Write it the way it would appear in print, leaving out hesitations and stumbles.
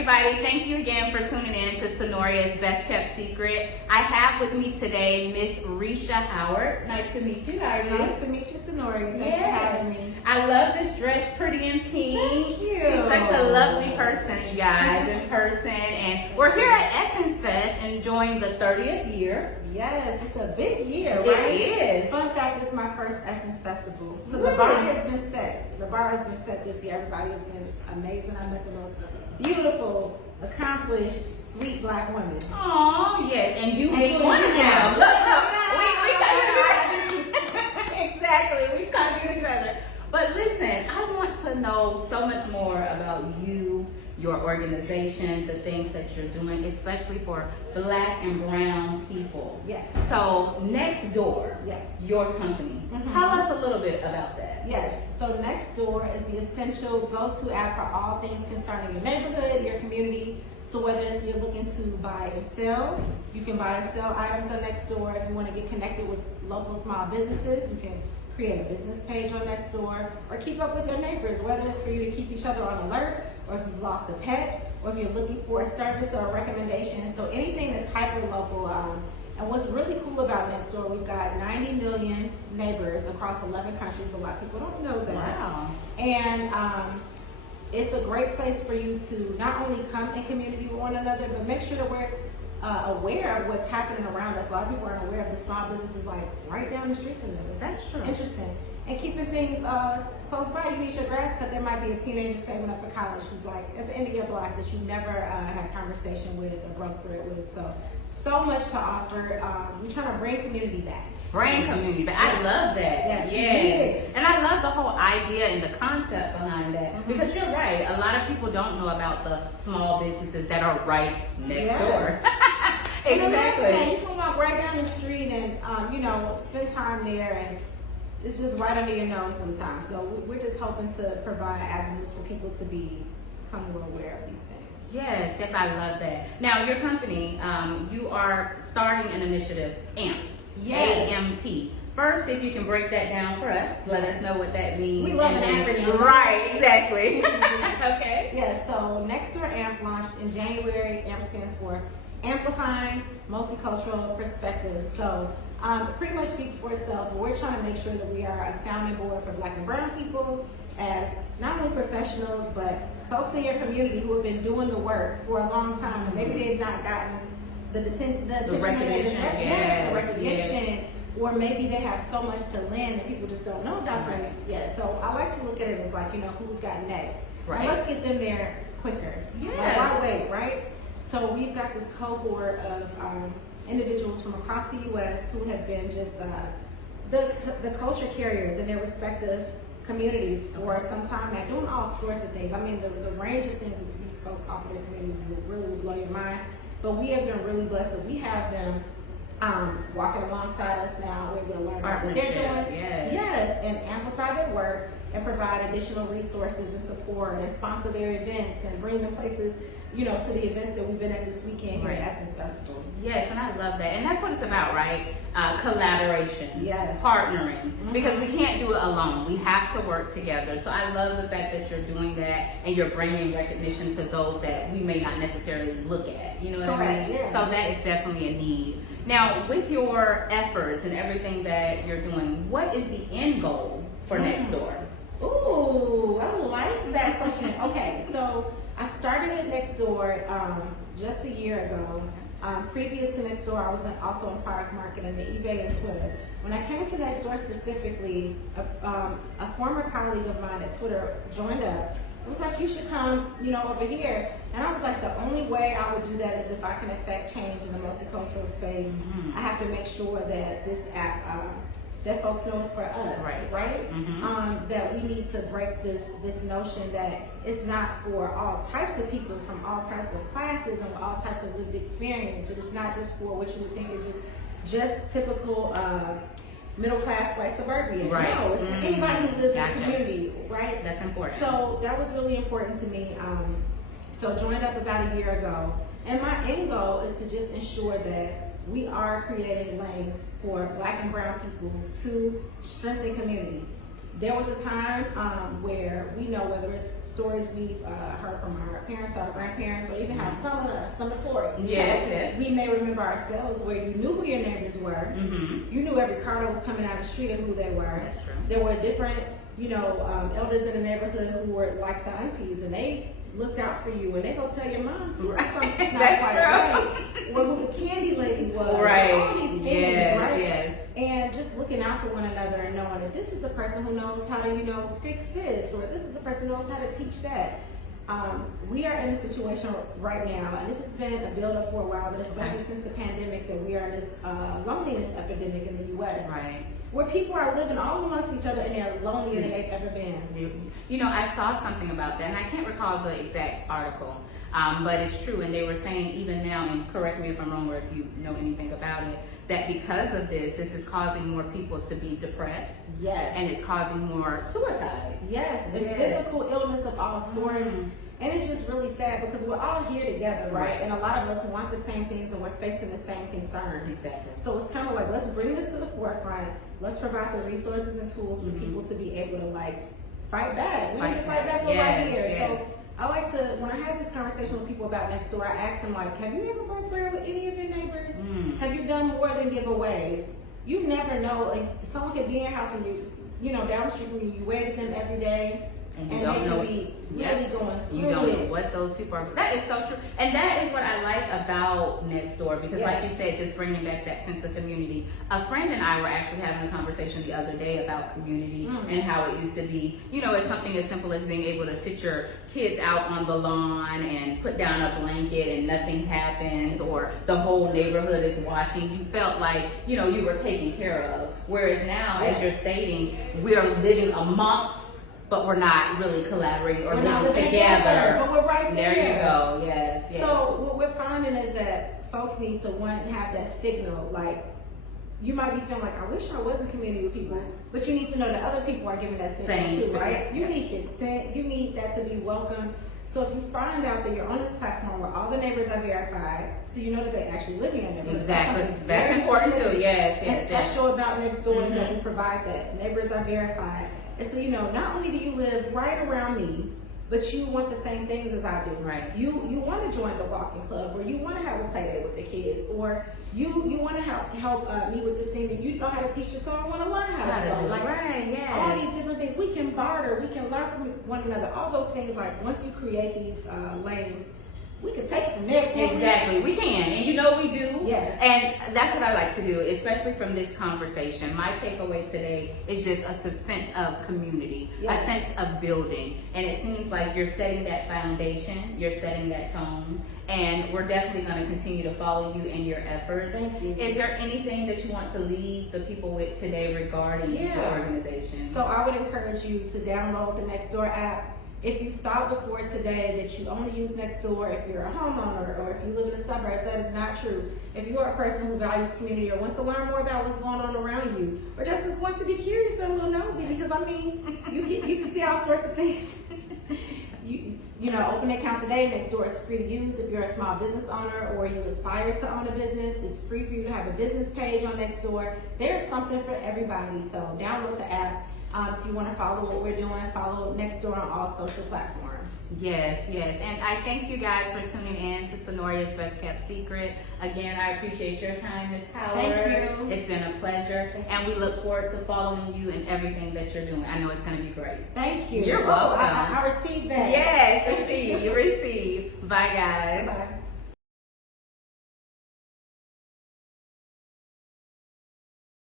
everybody. Thank you again for tuning in to Synoria's Best Kept Secret. I have with me today Miss Reesha Howard. Nice to meet you. How are you? Nice to meet you, Synoria. Thanks for having me. I love this dress, pretty and pink. Thank you. She's such a lovely person, you guys, in person. And we're here at Essence Fest enjoying the 30th year. Yes, it's a big year, right? It is. Fun fact, it's my first Essence Festival. So Really? the bar has been set. The bar has been set this year. Everybody has been amazing. I met the most beautiful, accomplished, sweet black women. Oh, yes. And you meet one of them. Look, we exactly. We come to each other. But listen, I want to know so much more about you, your organization, the things that you're doing, especially for black and brown people. Yes. So Nextdoor, Yes. your company. Mhm. Tell us a little bit about that. Yes, so Nextdoor is the essential go-to app for all things concerning your neighborhood, your community. So whether it's you're looking to buy and sell, you can buy and sell items on Nextdoor. If you want to get connected with local small businesses, you can create a business page on Nextdoor, or keep up with your neighbors, whether it's for you to keep each other on alert, or if you've lost a pet, or if you're looking for a service or a recommendation. So anything that's hyper-local. And what's really cool about Nextdoor, we've got 90 million neighbors across 11 countries. A lot of people don't know that. Wow. And it's a great place for you to not only come in community with one another, but make sure that we're aware of what's happening around us. A lot of people aren't aware of the small businesses like right down the street from them. That's true. Interesting. And keeping things close by. You need your grass cut. There might be a teenager saving up for college who's like at the end of your block that you never had a conversation with or broke bread with. So much to offer. We're trying to bring community back. Bring community back. I love that. Yes, we need it. And I love the whole idea and the concept behind that. Mhm. Because you're right. A lot of people don't know about the small businesses that are right next door. And imagine that Exactly. you can walk right down the street and spend time there, and it's just right under your nose sometimes. So we're just hoping to provide avenues for people to become more aware of these things. Yes, I love that. Now, your company, you are starting an initiative, AMP. Yes. AMP. First, if you can break that down for us, let us know what that means. We love and an then- acronym. Right, exactly. Okay. Yeah, so Nextdoor AMP launched in January. AMP stands for Amplifying Multicultural Perspectives. So it pretty much speaks for itself, but we're trying to make sure that we are a sounding board for black and brown people as not only professionals, but folks in your community who have been doing the work for a long time, and maybe they've not gotten the attention that they recognition, deserve. yeah, Yes, the recognition. Or maybe they have so much to lend and people just don't know about them. Right. Yeah, so I like to look at it as like, who's got next. Right. And let's get them there quicker. Yes. Like, why wait, right? So we've got this cohort of individuals from across the U.S. who have been just the culture carriers in their respective communities for some time now, doing all sorts of things. I mean, the range of things that these folks offer their communities really will blow your mind. But we have been really blessed that we have them walking alongside us now. We're able to learn about what they're doing. Yes, and amplify their work and provide additional resources and support and sponsor their events and bring them places, to the events that we've been at this weekend here at Essence Festival. Yes, and I love that. And that's what it's about, right? Collaboration. Yes. Partnering. Mm-hmm. Because we can't do it alone. We have to work together. So I love the fact that you're doing that and you're bringing recognition to those that we may not necessarily look at. You know what I mean? Yeah. So that is definitely a need. Now, with your efforts and everything that you're doing, what is the end goal for Nextdoor? Ooh, I like that question. Okay, so I started at Nextdoor just a year ago. Previous to Nextdoor, I was also in product marketing at eBay and Twitter. When I came to Nextdoor specifically, a former colleague of mine at Twitter joined up. It was like, you should come, over here. And I was like, the only way I would do that is if I can affect change in the multicultural space. Mm-hmm. I have to make sure that this app, that folks know it's for us, right? Mm-hmm. That we need to break this notion that it's not for all types of people from all types of classes and all types of lived experience. That it's not just for what you would think is just typical middle class white suburbia. Right. No, it's for anybody who lives Gotcha. in the community, right? That's important. So that was really important to me. So joined up about a year ago, and my end goal is to just ensure that we are creating lanes for black and brown people to strengthen community. There was a time where we know, whether it's stories we've heard from our parents, our grandparents, or even how some employees. Yes. We may remember ourselves where you knew who your neighbors were. You knew every car that was coming out the street and who they were. That's true. There were different, elders in the neighborhood who were like the aunties, and they looked out for you, and they go tell your mom too, something's not quite right, or who the candy lady was, right? All these things, right? Yes. And just looking out for one another and knowing that this is the person who knows how to, fix this, or this is the person who knows how to teach that. We are in a situation right now, and this has been a build-up for a while, but especially since the pandemic, that we are in this loneliness epidemic in the U.S. Right. Where people are living all amongst each other and they're lonelier than they've ever been. I saw something about that, and I can't recall the exact article, but it's true. And they were saying even now, and correct me if I'm wrong or if you know anything about it, that because of this is causing more people to be depressed. Yes. And it's causing more suicides. Yes, and physical illness of all sorts. And it's just really sad because we're all here together, right? And a lot of us want the same things and we're facing the same concerns. Exactly. So it's kind of like, let's bring this to the forefront. Let's provide the resources and tools for people to be able to fight back. We need to fight back right here. Yes. So I like to, when I have this conversation with people about Nextdoor, I ask them have you ever broke bread with any of your neighbors? Have you done more than giveaways? You never know. Someone could be in your house and down the street from you wave at them every day. And you don't know. Be really going through you don't know what those people are. That is so true, and that is what I like about Nextdoor, because, like you said, just bringing back that sense of community. A friend and I were actually having a conversation the other day about community and how it used to be. It's something as simple as being able to sit your kids out on the lawn and put down a blanket and nothing happens, or the whole neighborhood is watching. You felt like you were taken care of. Whereas now, as you're stating, we are living amongst. But we're not really collaborating or living together. But we're right there. There you go. Yes. So what we're finding is that folks need to have that signal. You might be feeling I wish I was in community with people, but you need to know that other people are giving that signal too, right? You need consent. You need that to be welcome. So if you find out that you're on this platform where all the neighbors are verified, so you know that they're actually living in there. Exactly. That's important too. Yes. And special about Nextdoor is that we provide that. Neighbors are verified. And so, not only do you live right around me, but you want the same things as I do. Right. You want to join the walking club, or you want to have a play date with the kids, or you want to help me with this thing that you know how to teach, so I want to learn how to sew. All these different things. We can barter, we can learn from one another. All those things, once you create these lanes, we can take from there. Exactly, we can, and we do. Yes. And that's what I like to do, especially from this conversation. My takeaway today is just a sense of community, a sense of building, and it seems like you're setting that foundation, you're setting that tone, and we're definitely going to continue to follow you in your efforts. Thank you. Is there anything that you want to leave the people with today regarding your organization? So I would encourage you to download the Nextdoor app. If you thought before today that you only use Nextdoor if you're a homeowner or if you live in the suburbs, that is not true. If you are a person who values community or wants to learn more about what's going on around you, or just wants to be curious or a little nosy, because you can see all sorts of things. Open an account today. Nextdoor is free to use. If you're a small business owner or you aspire to own a business, it's free for you to have a business page on Nextdoor. There's something for everybody. So download the app. If you want to follow what we're doing, follow Nextdoor on all social platforms. Yes. And I thank you guys for tuning in to Synoria's Best Kept Secret. Again, I appreciate your time, Ms. Power. Thank you. It's been a pleasure. And we look forward to following you in everything that you're doing. I know it's going to be great. Thank you. You're welcome. I received that. Yes, you receive. Bye, guys. Bye.